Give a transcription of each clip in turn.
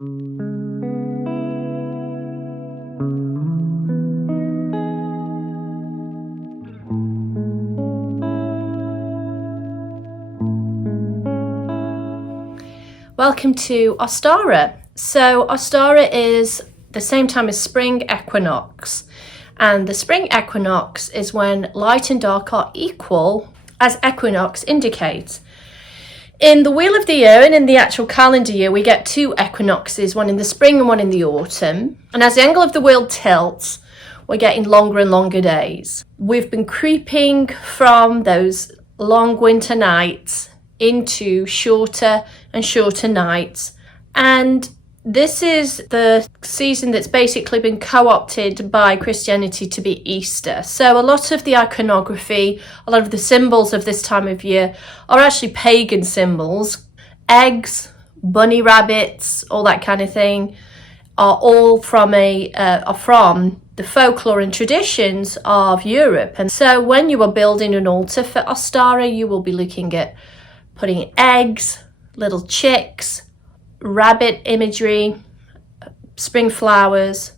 Welcome to Ostara. So Ostara is the same time as spring equinox, and the spring equinox is when light and dark are equal, as equinox indicates. In the wheel of the year and in the actual calendar year, we get two equinoxes, one in the spring and one in the autumn. And as the angle of the wheel tilts, we're getting longer and longer days. We've been creeping from those long winter nights into shorter and shorter nights. And this is the season that's basically been co-opted by Christianity to be Easter. So a lot of the iconography, a lot of the symbols of this time of year are actually pagan symbols. Eggs, bunny rabbits, all that kind of thing are all from the folklore and traditions of Europe. And so when you are building an altar for Ostara, you will be looking at putting eggs, little chicks, rabbit imagery, spring flowers.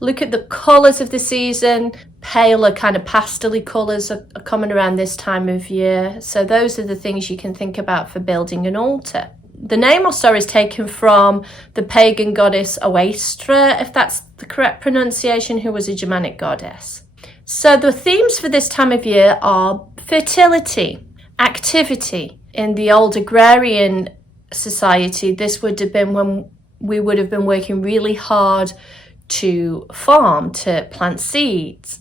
Look at the colours of the season. Paler kind of pastel-y colours are common around this time of year. So those are the things you can think about for building an altar. The name Ostara is taken from the pagan goddess Ostara, if that's the correct pronunciation, who was a Germanic goddess. So the themes for this time of year are fertility, activity. In the old agrarian society, this would have been when we would have been working really hard to farm, to plant seeds.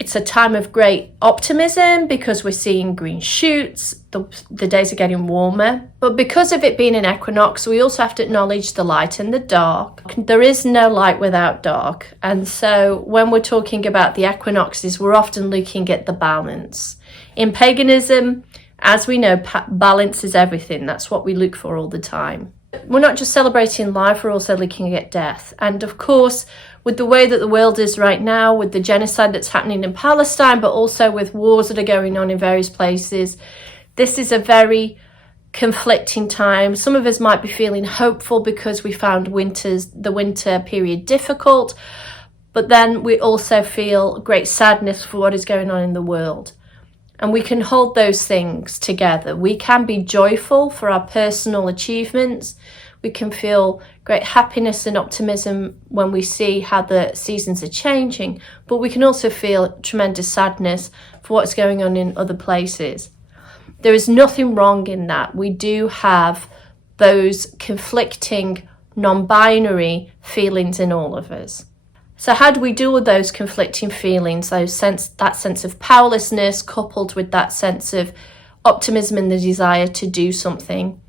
It's a time of great optimism because we're seeing green shoots, the days are getting warmer. But because of it being an equinox, we also have to acknowledge the light and the dark. There is no light without dark. And so when we're talking about the equinoxes, we're often looking at the balance. In paganism, as we know, balance is everything. That's what we look for all the time. We're not just celebrating life, we're also looking at death. And of course, with the way that the world is right now, with the genocide that's happening in Palestine, but also with wars that are going on in various places, this is a very conflicting time. Some of us might be feeling hopeful because we found the winter period difficult, but then we also feel great sadness for what is going on in the world. And we can hold those things together. We can be joyful for our personal achievements. We can feel great happiness and optimism when we see how the seasons are changing, but we can also feel tremendous sadness for what's going on in other places. There is nothing wrong in that. We do have those conflicting, non-binary feelings in all of us. So how do we deal with those conflicting feelings, that sense of powerlessness coupled with that sense of optimism and the desire to do something?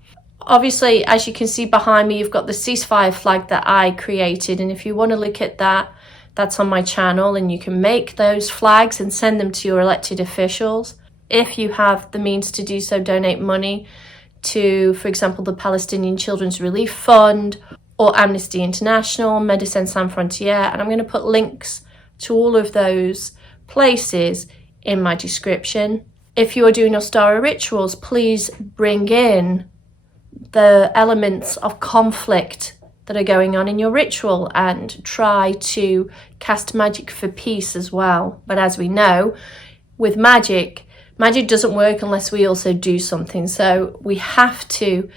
Obviously, as you can see behind me, you've got the ceasefire flag that I created. And if you want to look at that, that's on my channel, and you can make those flags and send them to your elected officials. If you have the means to do so, donate money to, for example, the Palestinian Children's Relief Fund, or Amnesty International, Médecins Sans Frontières, and I'm going to put links to all of those places in my description. If you are doing Ostara rituals, please bring in the elements of conflict that are going on in your ritual and try to cast magic for peace as well. But as we know, with magic doesn't work unless we also do something. So we have to,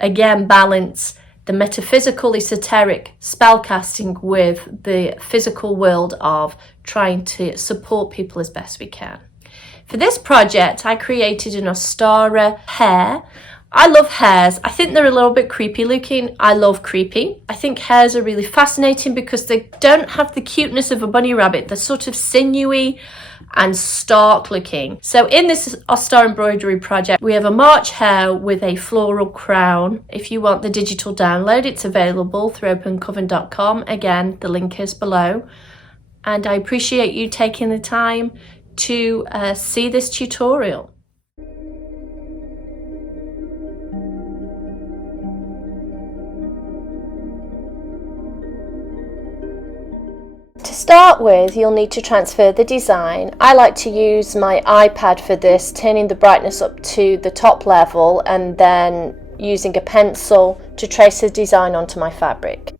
again, balance the metaphysical, esoteric spellcasting with the physical world of trying to support people as best we can. For this project, I created an Ostara hare. I love hares. I think they're a little bit creepy looking. I love creepy. I think hares are really fascinating because they don't have the cuteness of a bunny rabbit. They're sort of sinewy and stark looking. So in this Ostara embroidery project, we have a March hare with a floral crown. If you want the digital download, it's available through opencoven.com. Again, the link is below. And I appreciate you taking the time to see this tutorial. To start with, you'll need to transfer the design. I like to use my iPad for this, turning the brightness up to the top level and then using a pencil to trace a design onto my fabric.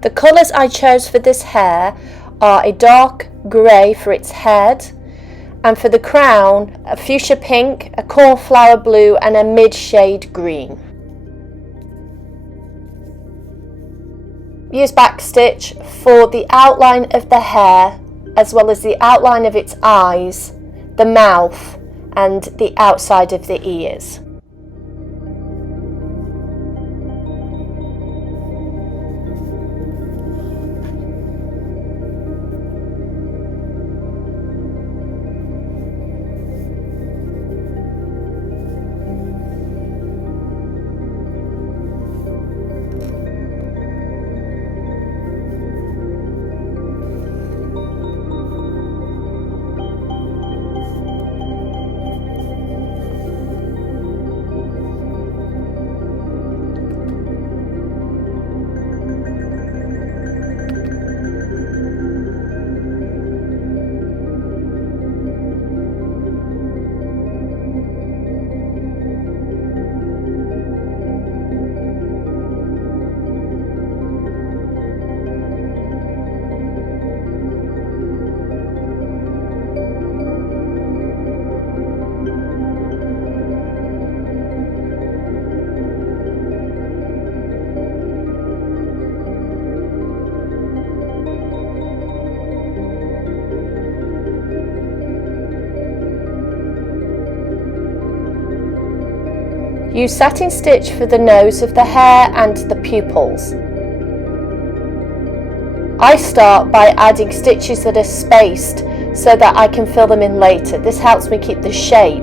The colours I chose for this hare are a dark grey for its head, and for the crown, a fuchsia pink, a cornflower blue and a mid-shade green. Use backstitch for the outline of the hare, as well as the outline of its eyes, the mouth and the outside of the ears. Use satin stitch for the nose of the hare and the pupils. I start by adding stitches that are spaced so that I can fill them in later. This helps me keep the shape.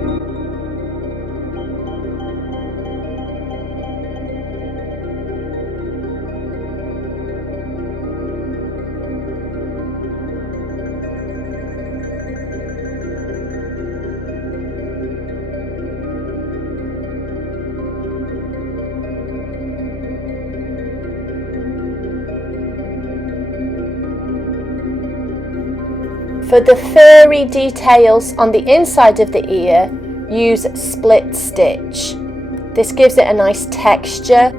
For the furry details on the inside of the ear, use split stitch. This gives it a nice texture.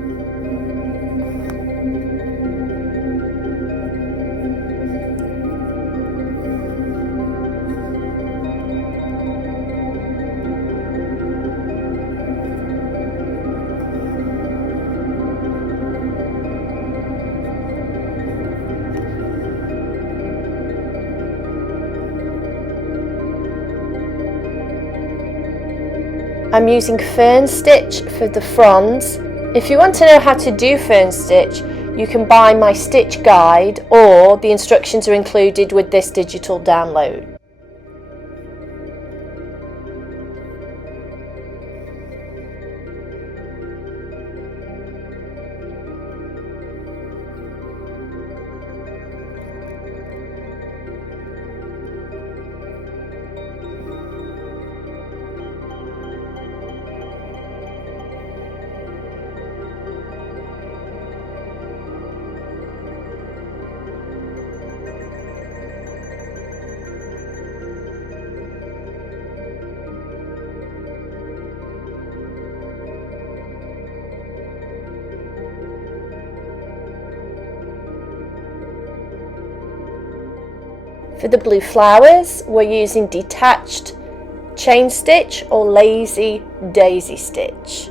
I'm using fern stitch for the fronds. If you want to know how to do fern stitch, you can buy my stitch guide, or the instructions are included with this digital download. For the blue flowers, we're using detached chain stitch or lazy daisy stitch.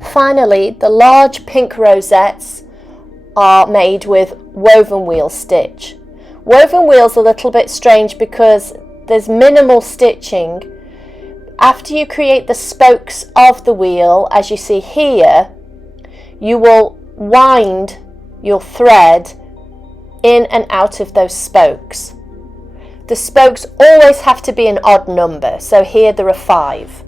Finally, the large pink rosettes are made with woven wheel stitch. Woven wheel's a little bit strange because there's minimal stitching. After you create the spokes of the wheel, as you see here, you will wind your thread in and out of those spokes. The spokes always have to be an odd number, so here there are 5.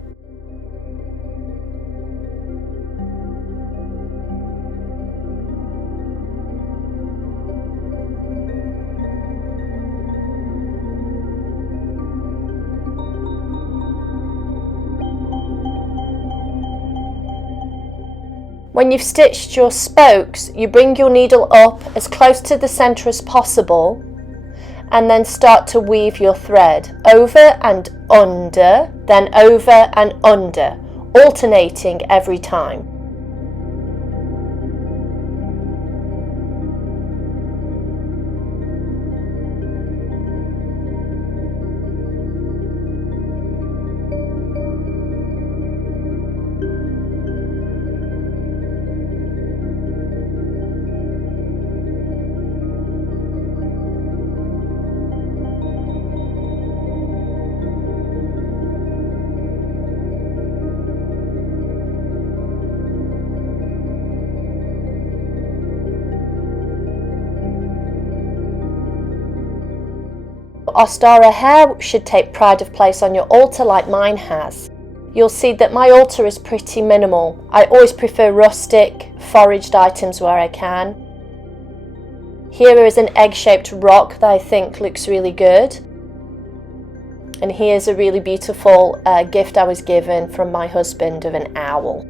When you've stitched your spokes, you bring your needle up as close to the centre as possible and then start to weave your thread over and under, then over and under, alternating every time. Ostara Hare should take pride of place on your altar like mine has. You'll see that my altar is pretty minimal. I always prefer rustic, foraged items where I can. Here is an egg-shaped rock that I think looks really good. And here's a really beautiful gift I was given from my husband of an owl.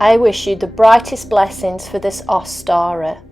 I wish you the brightest blessings for this Ostara.